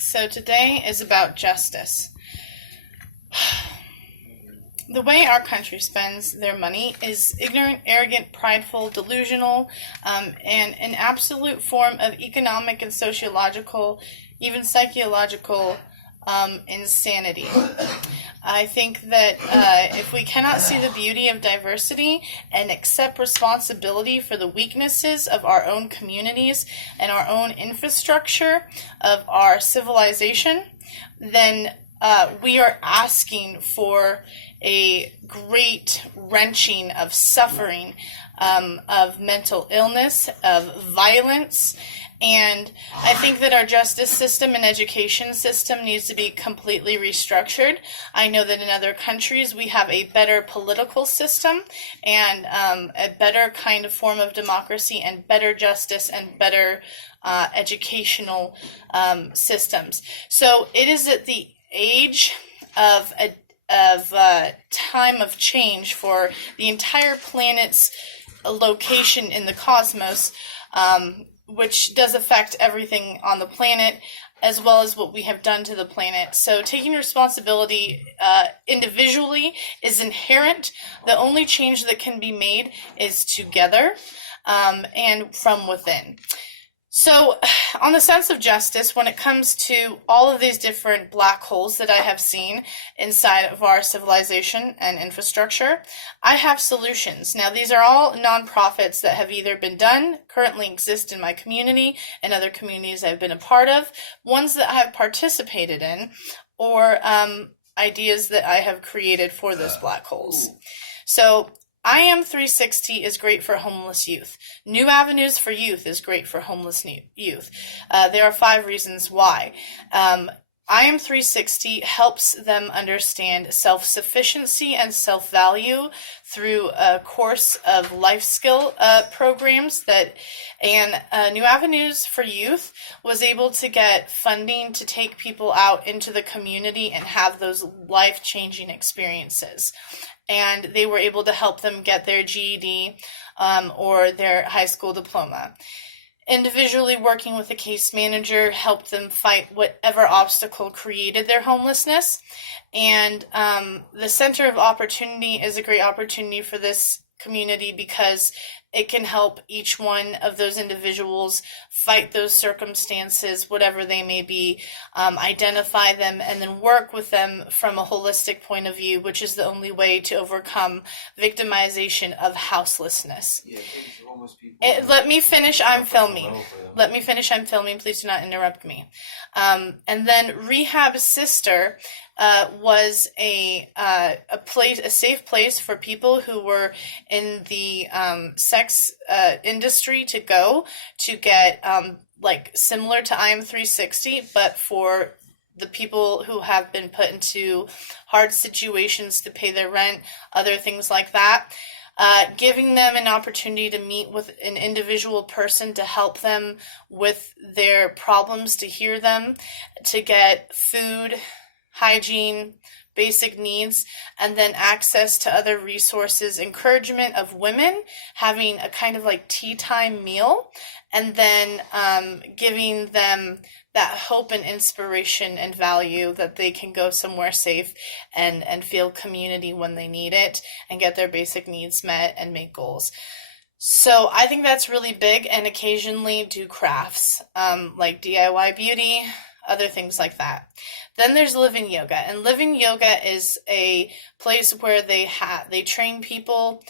So today is about justice. The way our country spends their money is ignorant, arrogant, prideful, delusional, and an absolute form of economic and sociological, even psychological insanity. I think that if we cannot see the beauty of diversity and accept responsibility for the weaknesses of our own communities and our own infrastructure of our civilization, then we are asking for a great wrenching of suffering, of mental illness, of violence. And I think that our justice system and education system needs to be completely restructured. I know that in other countries we have a better political system and a better kind of form of democracy and better justice and better educational systems. So it is at the age of time of change for the entire planet's location in the cosmos, which does affect everything on the planet, as well as what we have done to the planet. So taking responsibility individually is inherent. The only change that can be made is together and from within. So on the sense of justice, when it comes to all of these different black holes that I have seen inside of our civilization and infrastructure, I have solutions. Now, these are all nonprofits that have either been done, currently exist in my community and other communities I've been a part of, ones that I have participated in, or ideas that I have created for those black holes. So I Am 360 is great for homeless youth. New Avenues for Youth is great for homeless youth. There are 5 reasons why. I Am 360 helps them understand self-sufficiency and self-value through a course of life skill programs and New Avenues for Youth was able to get funding to take people out into the community and have those life-changing experiences. And they were able to help them get their GED or their high school diploma. Individually working with a case manager helped them fight whatever obstacle created their homelessness. And the Center of Opportunity is a great opportunity for this community because it can help each one of those individuals fight those circumstances, whatever they may be, identify them, and then work with them from a holistic point of view, which is the only way to overcome victimization of houselessness. Yeah, let me finish, I'm filming. Please do not interrupt me. And then Rehab Sister was a safe place for people who were in the sex industry to go to get like similar to I Am 360, but for the people who have been put into hard situations to pay their rent, other things like that. Giving them an opportunity to meet with an individual person to help them with their problems, to hear them, to get food, hygiene, basic needs, and then access to other resources, encouragement of women, having a kind of like tea time meal, and then giving them that hope and inspiration and value that they can go somewhere safe and feel community when they need it and get their basic needs met and make goals. So I think that's really big, and occasionally do crafts like DIY beauty, other things like that. Then there's Living Yoga, and Living Yoga is a place where they train people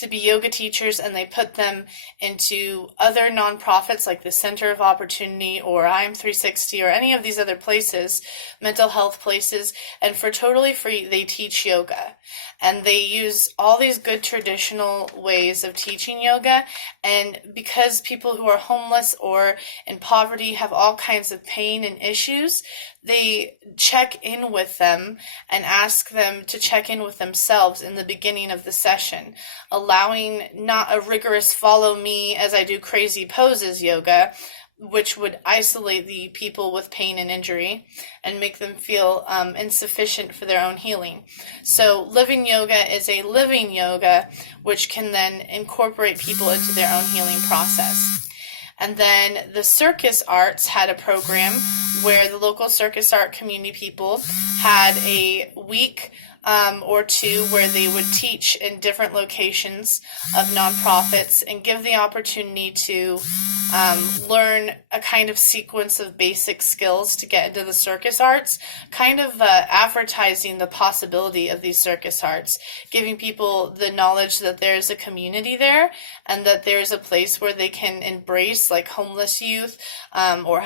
to be yoga teachers, and they put them into other nonprofits like the Center of Opportunity or I Am 360 or any of these other places, mental health places, and for totally free they teach yoga. And they use all these good traditional ways of teaching yoga, and because people who are homeless or in poverty have all kinds of pain and issues, they check in with them and ask them to check in with themselves in the beginning of the session, allowing not a rigorous follow me as I do crazy poses yoga, which would isolate the people with pain and injury and make them feel insufficient for their own healing. So living yoga is a living yoga, which can then incorporate people into their own healing process. And then the circus arts had a program where the local circus art community people had a week or two where they would teach in different locations of nonprofits and give the opportunity to learn a kind of sequence of basic skills to get into the circus arts, kind of advertising the possibility of these circus arts, giving people the knowledge that there's a community there and that there's a place where they can embrace like homeless youth or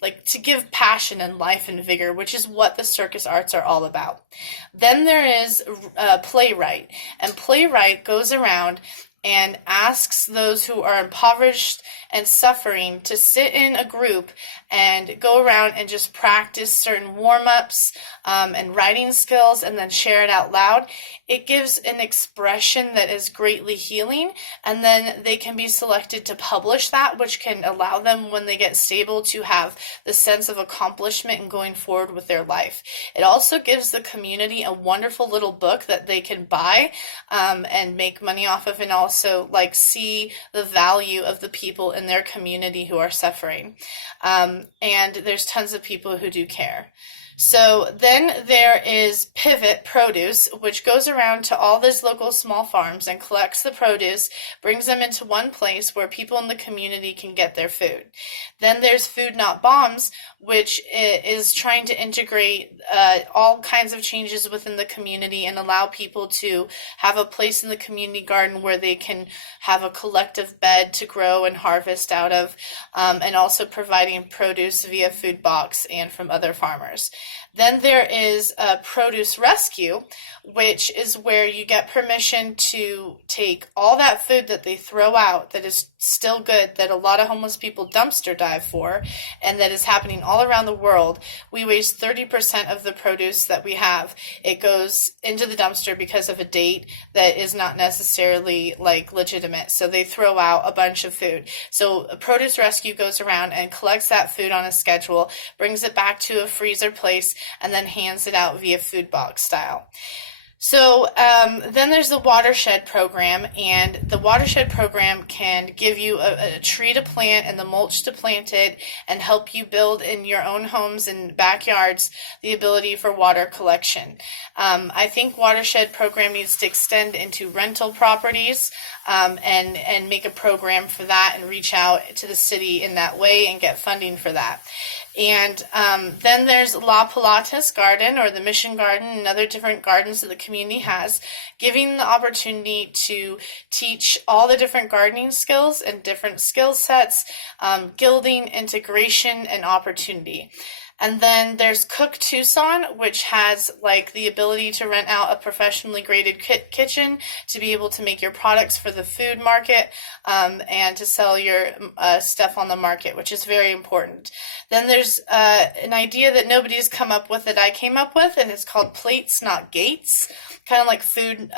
like to give passion and life and vigor, which is what the circus arts are all about. Then there is Playwright, and Playwright goes around and asks those who are impoverished and suffering to sit in a group and go around and just practice certain warm-ups and writing skills and then share it out loud. It gives an expression that is greatly healing, and then they can be selected to publish that, which can allow them, when they get stable, to have the sense of accomplishment in going forward with their life. It also gives the community a wonderful little book that they can buy and make money off of, and also like see the value of the people in their community who are suffering. And there's tons of people who do care. So then there is Pivot Produce, which goes around to all these local small farms and collects the produce, brings them into one place where people in the community can get their food. Then there's Food Not Bombs, which is trying to integrate all kinds of changes within the community and allow people to have a place in the community garden where they can have a collective bed to grow and harvest out of, and also providing produce via food box and from other farmers. Then there is Produce Rescue, which is where you get permission to take all that food that they throw out that is still good, that a lot of homeless people dumpster dive for, and that is happening all around the world. We waste 30% of the produce that we have. It goes into the dumpster because of a date that is not necessarily like legitimate. So they throw out a bunch of food. So Produce Rescue goes around and collects that food on a schedule, brings it back to a freezer place, and then hands it out via food box style. So then there's the Watershed Program, and the Watershed Program can give you a tree to plant and the mulch to plant it and help you build in your own homes and backyards the ability for water collection. I think Watershed Program needs to extend into rental properties and make a program for that and reach out to the city in that way and get funding for that. And then there's La Pilates Garden, or the Mission Garden, and other different gardens that the community has, giving the opportunity to teach all the different gardening skills and different skill sets, gilding, integration, and opportunity. And then there's Cook Tucson, which has like the ability to rent out a professionally graded kitchen to be able to make your products for the food market and to sell your stuff on the market, which is very important. Then there's an idea that nobody's come up with that I came up with, and it's called Plates Not Gates, kind of like Food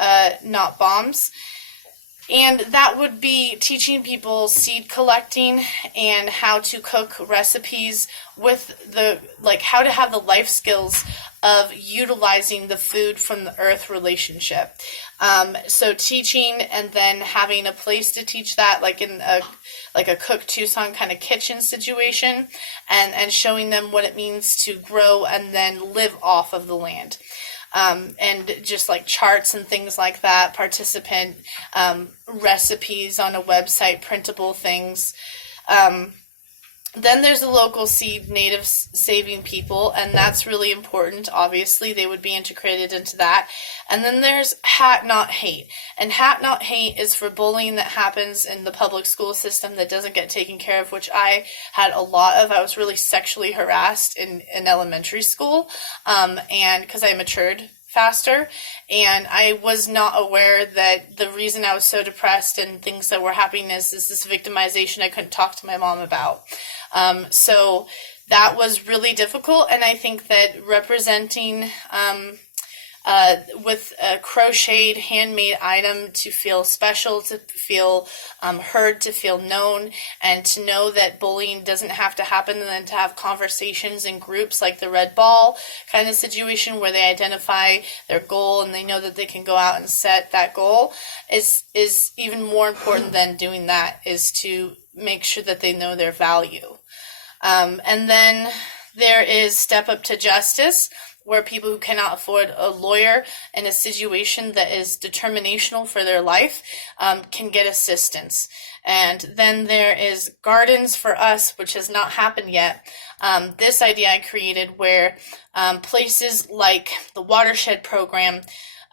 Not Bombs. And that would be teaching people seed collecting and how to cook recipes with the, like, how to have the life skills of utilizing the food from the earth relationship. So teaching and then having a place to teach that, like in a Cook Tucson kind of kitchen situation, and showing them what it means to grow and then live off of the land. And just like charts and things like that, participant recipes on a website, printable things. Then there's the local seed native saving people, and that's really important. Obviously, they would be integrated into that. And then there's Hat Not Hate. And Hat Not Hate is for bullying that happens in the public school system that doesn't get taken care of, which I had a lot of. I was really sexually harassed in elementary school, and because I matured faster, and I was not aware that the reason I was so depressed and things that were happening is this victimization I couldn't talk to my mom about. So that was really difficult, and I think that representing with a crocheted, handmade item to feel special, to feel heard, to feel known, and to know that bullying doesn't have to happen, and then to have conversations in groups like the Red Ball kind of situation where they identify their goal and they know that they can go out and set that goal is even more important than doing that, is to make sure that they know their value. And then there is Step Up to Justice, where people who cannot afford a lawyer in a situation that is determinational for their life can get assistance. And then there is Gardens for Us, which has not happened yet. This idea I created where places like the Watershed Program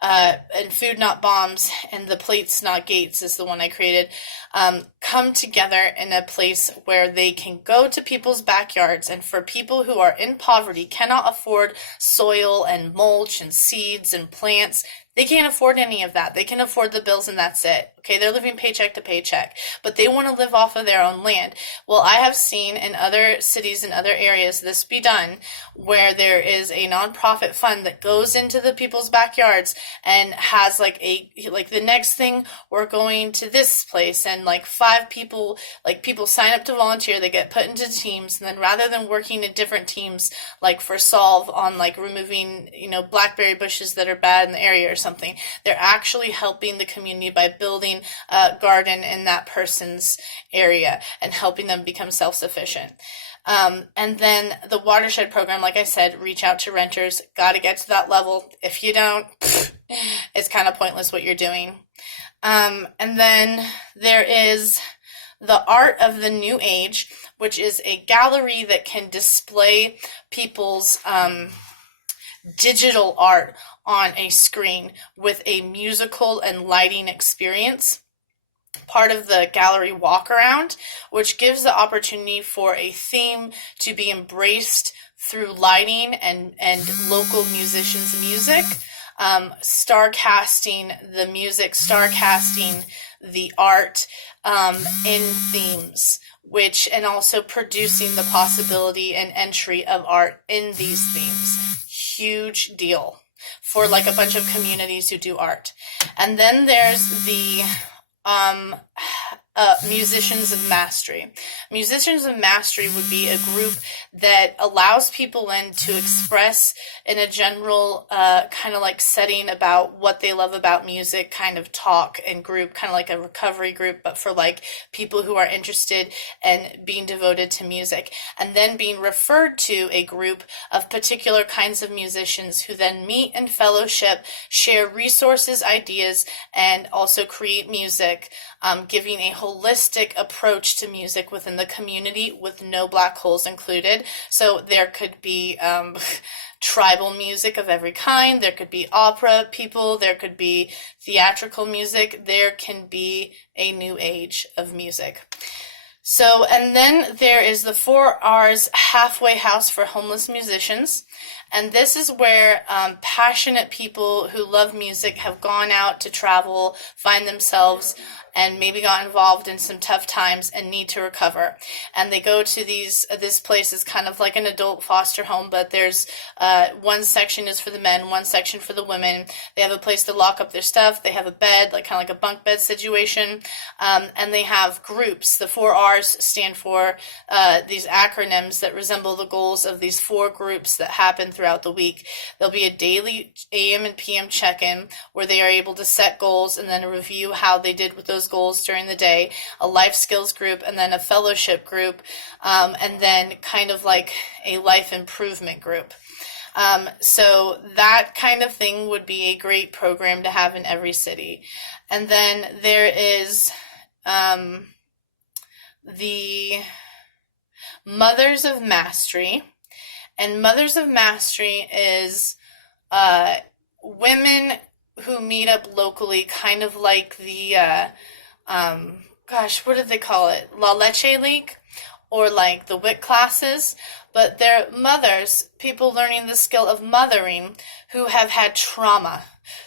and Food Not Bombs and the Plates Not Gates is the one I created, come together in a place where they can go to people's backyards, and for people who are in poverty, cannot afford soil and mulch and seeds and plants, they can't afford any of that. They can afford the bills and that's it. Okay, they're living paycheck to paycheck, but they want to live off of their own land. Well, I have seen in other cities and other areas this be done, where there is a nonprofit fund that goes into the people's backyards and has like the next thing, we're going to this place, and like 5 people, like people sign up to volunteer, they get put into teams, and then rather than working in different teams, like for Solve on like removing, blackberry bushes that are bad in the area or something, they're actually helping the community by building a garden in that person's area and helping them become self-sufficient. And then the Watershed Program, like I said, reach out to renters. Got to get to that level. If you don't, it's kind of pointless what you're doing. And then there is the Art of the New Age, which is a gallery that can display people's digital art on a screen with a musical and lighting experience. Part of the gallery walk around, which gives the opportunity for a theme to be embraced through lighting and local musicians' music, star casting the music, star casting the art in themes, and also producing the possibility and entry of art in these themes. Huge deal for like a bunch of communities who do art. And then there's the Musicians of Mastery. Musicians of Mastery would be a group that allows people in to express in a general kind of like setting about what they love about music, kind of talk and group, kind of like a recovery group, but for like people who are interested in being devoted to music, and then being referred to a group of particular kinds of musicians who then meet and fellowship, share resources, ideas, and also create music, giving a holistic approach to music within the community with no black holes included. So there could be tribal music of every kind, there could be opera people, there could be theatrical music, there can be a new age of music. So, and then there is the 4 R's halfway house for homeless musicians. And this is where passionate people who love music have gone out to travel, find themselves, and maybe got involved in some tough times and need to recover. And they go to this place is kind of like an adult foster home, but there's one section is for the men, one section for the women. They have a place to lock up their stuff. They have a bed, like kind of like a bunk bed situation. And they have groups. The 4 R's stand for these acronyms that resemble the goals of these 4 groups that happen throughout the week. There'll be a daily AM and PM check-in where they are able to set goals and then review how they did with those goals during the day, a life skills group, and then a fellowship group, and then kind of like a life improvement group. So that kind of thing would be a great program to have in every city. And then there is the Mothers of Mastery. And Mothers of Mastery is women who meet up locally, kind of like the, what did they call it? La Leche League, or like the WIC classes, but they're mothers, people learning the skill of mothering, who have had trauma,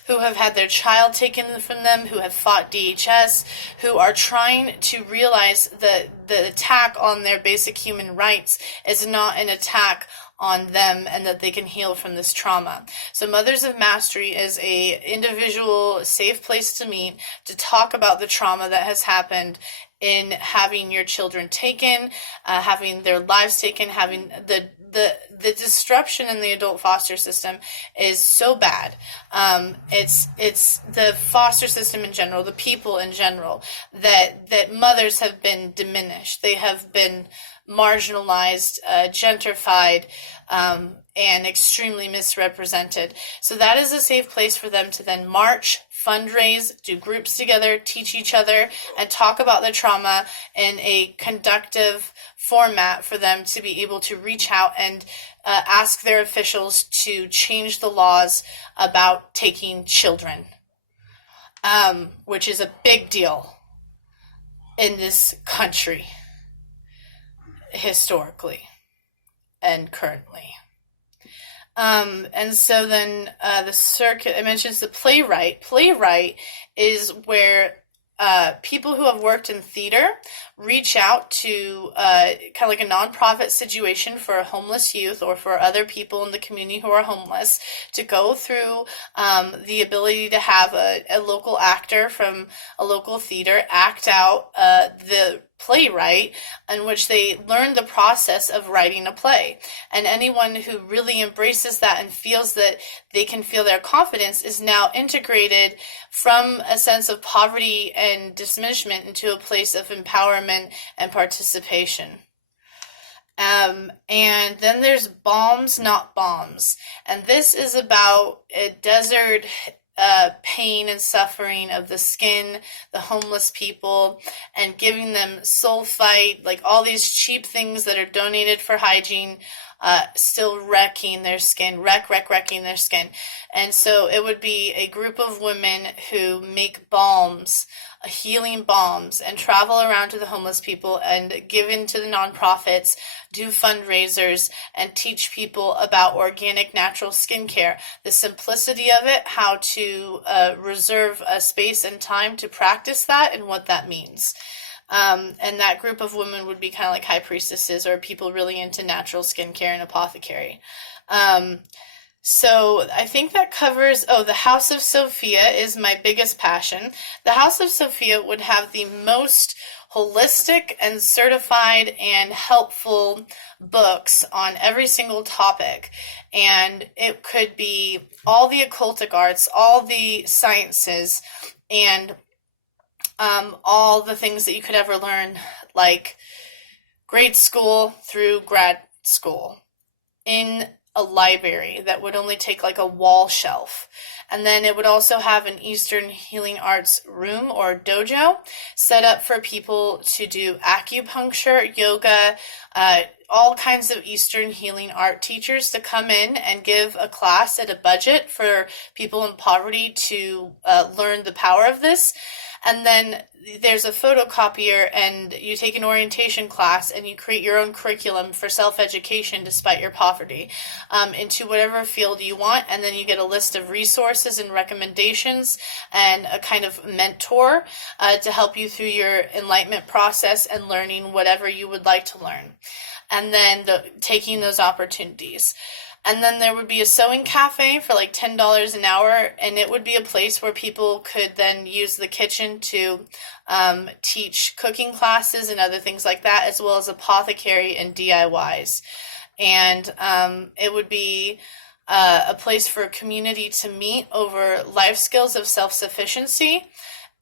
who have had their child taken from them, who have fought DHS, who are trying to realize that the attack on their basic human rights is not an attack on them, and that they can heal from this trauma. So Mothers of Mastery is a individual safe place to meet to talk about the trauma that has happened in having your children taken, having their lives taken, having the the disruption in the adult foster system is so bad. It's the foster system in general, the people in general, that mothers have been diminished. They have been marginalized, gentrified, and extremely misrepresented. So that is a safe place for them to then march, fundraise, do groups together, teach each other, and talk about the trauma in a conductive format for them to be able to reach out and ask their officials to change the laws about taking children, which is a big deal in this country, historically and currently. And so then the circuit, it mentions the Playwright. Playwright is where people who have worked in theater reach out to kind of like a nonprofit situation for homeless youth or for other people in the community who are homeless to go through the ability to have a local actor from a local theater act out the Playwright, in which they learn the process of writing a play. And anyone who really embraces that and feels that they can feel their confidence is now integrated from a sense of poverty and diminishment into a place of empowerment and participation. And then there's Balms Not Bombs. And this is about a desert pain and suffering of the skin, the homeless people, and giving them sulfite, like all these cheap things that are donated for hygiene, still wrecking their skin, wrecking their skin. And so it would be a group of women who make balms, healing balms, and travel around to the homeless people and give into the nonprofits, do fundraisers, and teach people about organic natural skincare, the simplicity of it, how to reserve a space and time to practice that, and what that means. And that group of women would be kind of like high priestesses or people really into natural skincare and apothecary. So I think that covers, the House of Sophia is my biggest passion. The House of Sophia would have the most holistic and certified and helpful books on every single topic. And it could be all the occultic arts, all the sciences, and all the things that you could ever learn, like grade school through grad school, in a library that would only take like a wall shelf. And then it would also have an Eastern Healing Arts room or dojo set up for people to do acupuncture, yoga, all kinds of Eastern healing art teachers to come in and give a class at a budget for people in poverty to learn the power of this. And then there's a photocopier, and you take an orientation class and you create your own curriculum for self-education despite your poverty, into whatever field you want. And then you get a list of resources and recommendations and a kind of mentor to help you through your enlightenment process and learning whatever you would like to learn. And then taking those opportunities. And then there would be a sewing cafe for like $10 an hour, and it would be a place where people could then use the kitchen to teach cooking classes and other things like that, as well as apothecary and DIYs. And it would be a place for a community to meet over life skills of self-sufficiency,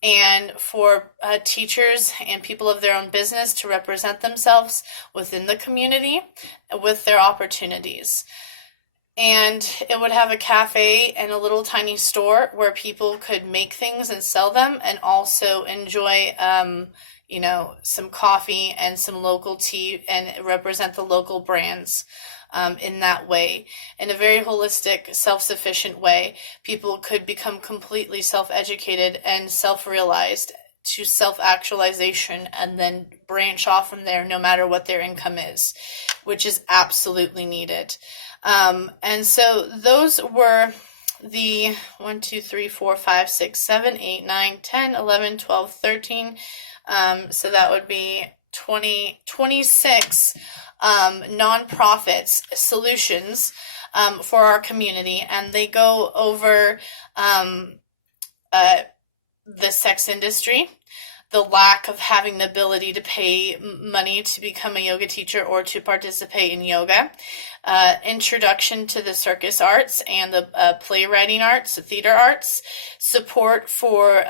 and for teachers and people of their own business to represent themselves within the community with their opportunities. And it would have a cafe and a little tiny store where people could make things and sell them, and also enjoy, some coffee and some local tea and represent the local brands in that way. In a very holistic, self-sufficient way, people could become completely self-educated and self-realized to self-actualization, and then branch off from there no matter what their income is, which is absolutely needed. And so those were the 1, 2, 3, 4, 5, 6, 7, 8, 9, 10, 11, 12, 13. So that would be 26 nonprofits solutions for our community. And they go over the sex industry, the lack of having the ability to pay money to become a yoga teacher or to participate in yoga, introduction to the circus arts and the playwriting arts, the theater arts, support for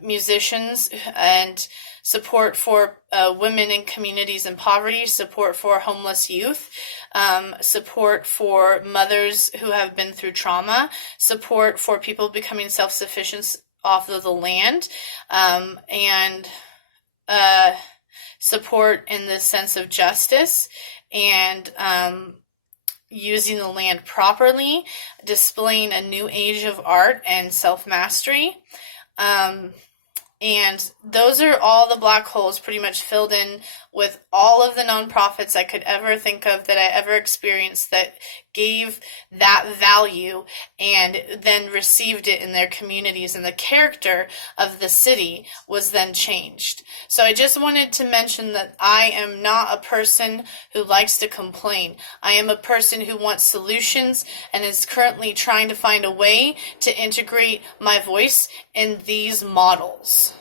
musicians, and support for women in communities in poverty, support for homeless youth, support for mothers who have been through trauma, support for people becoming self-sufficient off of the land, and support in the sense of justice and using the land properly, displaying a new age of art and self-mastery. And those are all the black holes pretty much filled in with all of the nonprofits I could ever think of that I ever experienced that gave that value and then received it in their communities, and the character of the city was then changed. So I just wanted to mention that I am not a person who likes to complain. I am a person who wants solutions and is currently trying to find a way to integrate my voice in these models.